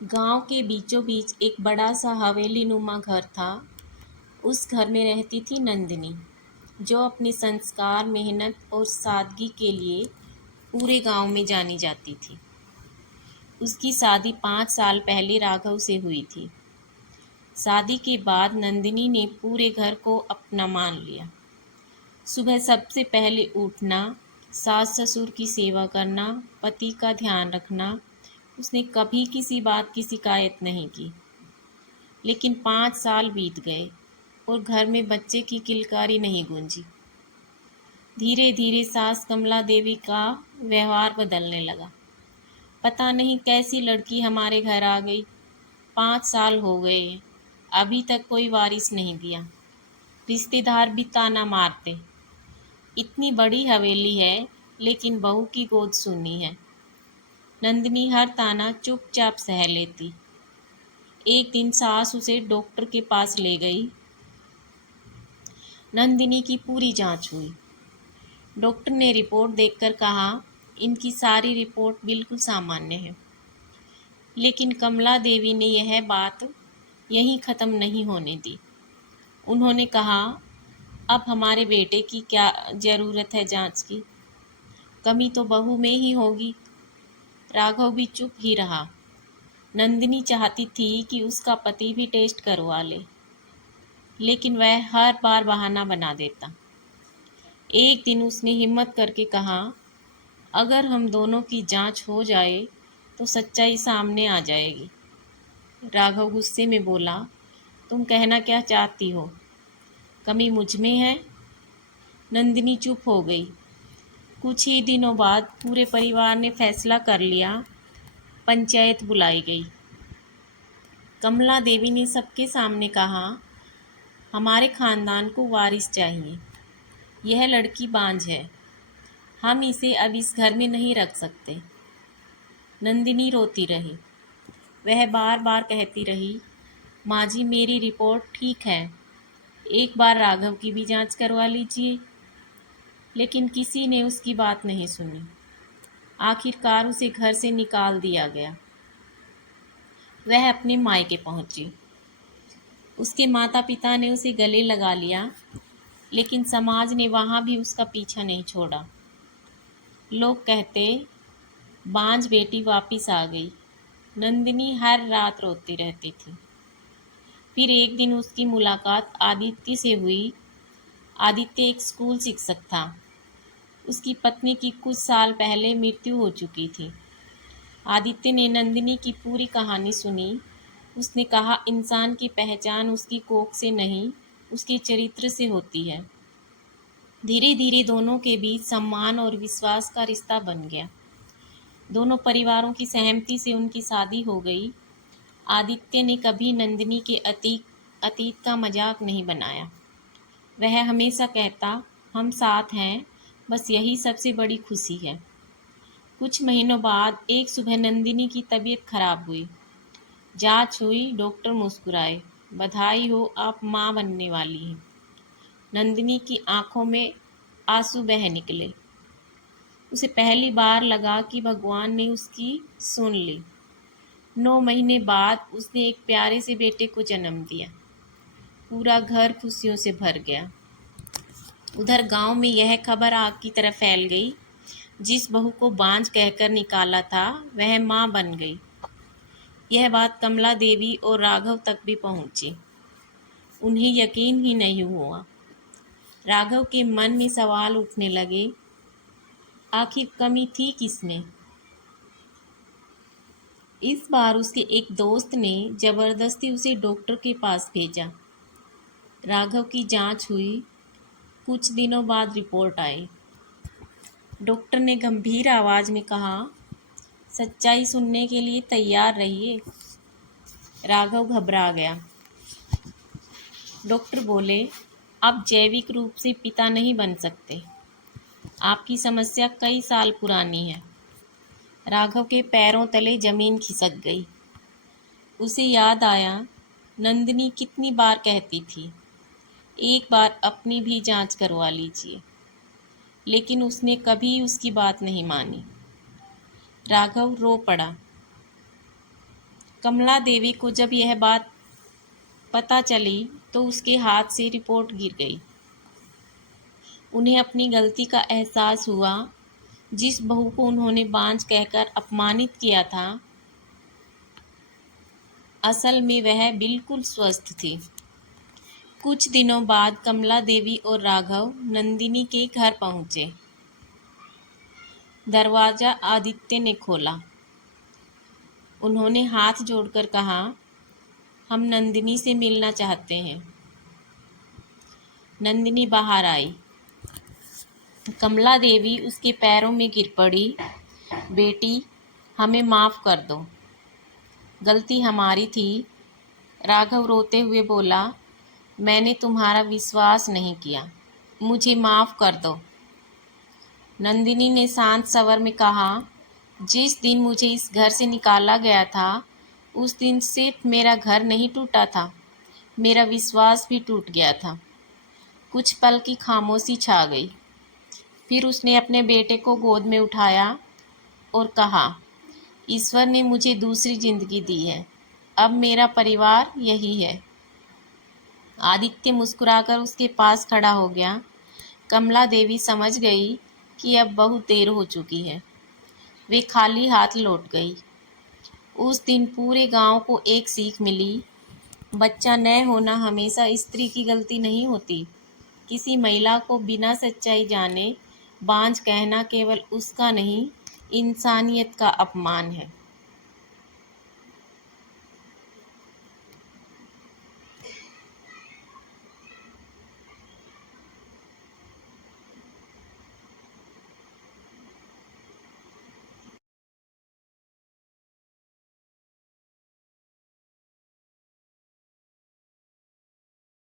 गांव के बीचों बीच एक बड़ा सा हवेली नुमा घर था। उस घर में रहती थी नंदिनी, जो अपने संस्कार, मेहनत और सादगी के लिए पूरे गांव में जानी जाती थी। उसकी शादी 5 साल पहले राघव से हुई थी। शादी के बाद नंदिनी ने पूरे घर को अपना मान लिया। सुबह सबसे पहले उठना, सास ससुर की सेवा करना, पति का ध्यान रखना। उसने कभी किसी बात की शिकायत नहीं की। लेकिन 5 साल बीत गए और घर में बच्चे की किलकारी नहीं गूंजी। धीरे धीरे सास कमला देवी का व्यवहार बदलने लगा। पता नहीं कैसी लड़की हमारे घर आ गई। 5 साल हो गए, अभी तक कोई वारिस नहीं दिया। रिश्तेदार भी ताना मारते, इतनी बड़ी हवेली है लेकिन बहू की गोद सुनी है। नंदिनी हर ताना चुपचाप सह लेती। एक दिन सास उसे डॉक्टर के पास ले गई। नंदिनी की पूरी जांच हुई। डॉक्टर ने रिपोर्ट देखकर कहा, इनकी सारी रिपोर्ट बिल्कुल सामान्य है। लेकिन कमला देवी ने यह बात यहीं ख़त्म नहीं होने दी। उन्होंने कहा, अब हमारे बेटे की क्या ज़रूरत है जांच की? कमी तो बहू में ही होगी। राघव भी चुप ही रहा। नंदिनी चाहती थी कि उसका पति भी टेस्ट करवा ले, लेकिन वह हर बार बहाना बना देता। एक दिन उसने हिम्मत करके कहा, अगर हम दोनों की जांच हो जाए तो सच्चाई सामने आ जाएगी। राघव गुस्से में बोला, तुम कहना क्या चाहती हो? कमी मुझ में है? नंदिनी चुप हो गई। कुछ ही दिनों बाद पूरे परिवार ने फैसला कर लिया। पंचायत बुलाई गई। कमला देवी ने सबके सामने कहा, हमारे खानदान को वारिस चाहिए। यह लड़की बांझ है, हम इसे अब इस घर में नहीं रख सकते। नंदिनी रोती रही। वह बार बार कहती रही, माँ जी मेरी रिपोर्ट ठीक है, एक बार राघव की भी जांच करवा लीजिए। लेकिन किसी ने उसकी बात नहीं सुनी। आखिरकार उसे घर से निकाल दिया गया। वह अपने मायके पहुंची। उसके माता पिता ने उसे गले लगा लिया, लेकिन समाज ने वहाँ भी उसका पीछा नहीं छोड़ा। लोग कहते, बांझ बेटी वापिस आ गई। नंदिनी हर रात रोती रहती थी। फिर एक दिन उसकी मुलाकात आदित्य से हुई। आदित्य एक स्कूल शिक्षक था। उसकी पत्नी की कुछ साल पहले मृत्यु हो चुकी थी। आदित्य ने नंदिनी की पूरी कहानी सुनी। उसने कहा, इंसान की पहचान उसकी कोख से नहीं, उसके चरित्र से होती है। धीरे धीरे दोनों के बीच सम्मान और विश्वास का रिश्ता बन गया। दोनों परिवारों की सहमति से उनकी शादी हो गई। आदित्य ने कभी नंदिनी के अतीत का मजाक नहीं बनाया। वह हमेशा कहता, हम साथ हैं, बस यही सबसे बड़ी खुशी है। कुछ महीनों बाद एक सुबह नंदिनी की तबीयत खराब हुई। जांच हुई, डॉक्टर मुस्कुराए, बधाई हो, आप माँ बनने वाली हैं। नंदिनी की आंखों में आंसू बह निकले। उसे पहली बार लगा कि भगवान ने उसकी सुन ली। 9 महीने बाद उसने एक प्यारे से बेटे को जन्म दिया। पूरा घर खुशियों से भर गया। उधर गांव में यह खबर आग की तरह फैल गई। जिस बहू को बांझ कहकर निकाला था, वह माँ बन गई। यह बात कमला देवी और राघव तक भी पहुंची। उन्हें यकीन ही नहीं हुआ। राघव के मन में सवाल उठने लगे, आखिर कमी थी किसमें? इस बार उसके एक दोस्त ने जबरदस्ती उसे डॉक्टर के पास भेजा। राघव की जांच हुई। कुछ दिनों बाद रिपोर्ट आई। डॉक्टर ने गंभीर आवाज में कहा, सच्चाई सुनने के लिए तैयार रहिए। राघव घबरा गया। डॉक्टर बोले, आप जैविक रूप से पिता नहीं बन सकते। आपकी समस्या कई साल पुरानी है। राघव के पैरों तले जमीन खिसक गई। उसे याद आया, नंदिनी कितनी बार कहती थी, एक बार अपनी भी जांच करवा लीजिए। लेकिन उसने कभी उसकी बात नहीं मानी। राघव रो पड़ा। कमला देवी को जब यह बात पता चली तो उसके हाथ से रिपोर्ट गिर गई। उन्हें अपनी गलती का एहसास हुआ। जिस बहू को उन्होंने बांझ कहकर अपमानित किया था, असल में वह बिल्कुल स्वस्थ थी। कुछ दिनों बाद कमला देवी और राघव नंदिनी के घर पहुंचे। दरवाजा आदित्य ने खोला। उन्होंने हाथ जोड़कर कहा, हम नंदिनी से मिलना चाहते हैं। नंदिनी बाहर आई। कमला देवी उसके पैरों में गिर पड़ी। बेटी, हमें माफ़ कर दो, गलती हमारी थी। राघव रोते हुए बोला, मैंने तुम्हारा विश्वास नहीं किया, मुझे माफ़ कर दो। नंदिनी ने शांत स्वर में कहा, जिस दिन मुझे इस घर से निकाला गया था, उस दिन सिर्फ मेरा घर नहीं टूटा था, मेरा विश्वास भी टूट गया था। कुछ पल की खामोशी छा गई। फिर उसने अपने बेटे को गोद में उठाया और कहा, ईश्वर ने मुझे दूसरी जिंदगी दी है, अब मेरा परिवार यही है। आदित्य मुस्कुराकर उसके पास खड़ा हो गया। कमला देवी समझ गई कि अब बहुत देर हो चुकी है। वे खाली हाथ लौट गई। उस दिन पूरे गांव को एक सीख मिली, बच्चा न होना हमेशा स्त्री की गलती नहीं होती। किसी महिला को बिना सच्चाई जाने बांझ कहना केवल उसका नहीं, इंसानियत का अपमान है।